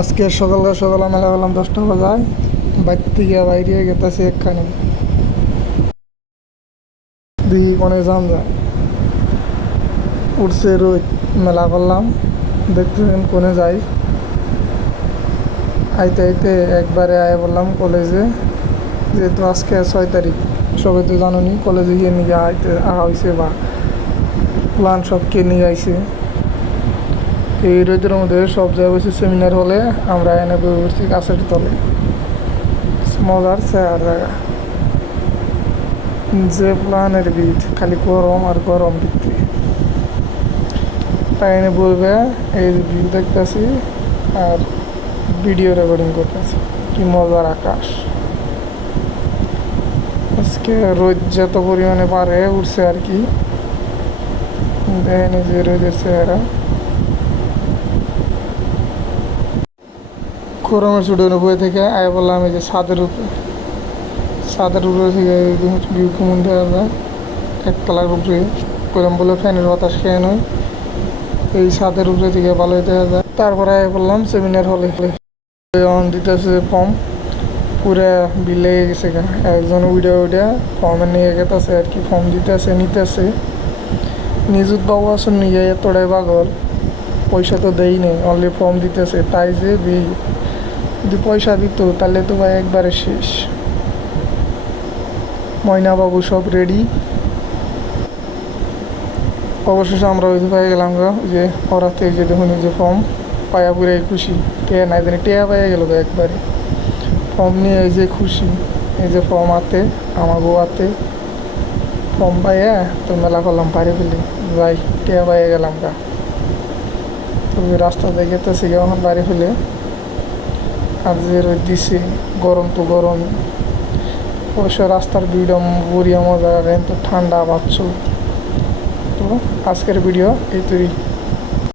আজকে সকালে সকালে মেলা গেলাম 10টা বাজায়। বাইর থেকে বাইরে গেতেছি একখানে দেখি কোনে জাম যায়। উঠছে রোদ, মেলা করলাম, দেখতেছেন কোনে যাই। আইতে আইতে একবারে আয় বললাম কলেজে, যেহেতু আজকে 6 তারিখ, সবাই তো জানুনি কলেজে গিয়ে নিয়ে আইতে আহা হয়েছে বা প্ল্যান সব কে নিয়ে আইছে। এই রোদের মধ্যে সব জায়গায় বসে সেমিনার হলে, আমরা এনে বসে বসছি গাছের তলে। মজার চেয়ার জায়গা, যে প্ল্যানের বিট খালি গরম আর গরম ভিত্তি। তাই এনে বলবে এই ভিউ দেখতেছি আর ভিডিও রেকর্ডিং করতেছি। কি মজার আকাশ! আজকে রোদ যত পরিমাণে পারে উঠছে আর কি, দেখেন যে রোদের চেহারা। গরমের ছুটি বই থেকে আয় বললাম এই যে ছাদের উপরে থেকে ভিউ কেমন দেখা যায় একতলার উপরে। গরম বলে ফ্যানের বাতাস খেয়ে নয়, এই ছাদের উপরে থেকে ভালোই দেখা যায়। তারপরে আয় বললাম সেমিনার হলে দিতেছে ফর্ম, পুরা বিল লেগে গেছে। একজন উইডা ফর্মে নিয়ে গেতেছে আর কি, ফর্ম নিতেছে। নিযুত বাবু আসুন নিয়ে এতটাই পাগল, পয়সা তো দেই নেই, অনলি ফর্ম দিতেছে। তাই যে যদি পয়সা দিত তাহলে তো ভাই একবারে শেষ। ময়না বাবু সব রেডি। অবশেষে আমরা ওই পেয়ে গেলাম গা, যে ওরা থেকে যে দেখুন যে ফর্ম পায়া পুরাই খুশি। টেয়া নাই জানি টেয়া পাইয়া গেল একবারে। ফর্ম নিয়ে এই যে খুশি, এই যে ফর্ম হাতে, আমার বউ হাতে ফর্ম পাইয়া তো মেলা করলাম পারে ফেলে। যাই টেয়া পাইয়া গেলাম গা। তবে রাস্তাতে গেতেছি এখন বাড়ি ফেলে। আর যে রোদ দিছে, গরম তো গরম। অবশ্য রাস্তার ভিউটা বড়িয়া মজা, তো ঠান্ডা পাচ্ছ। তো আজকের ভিডিও এই তৈরি।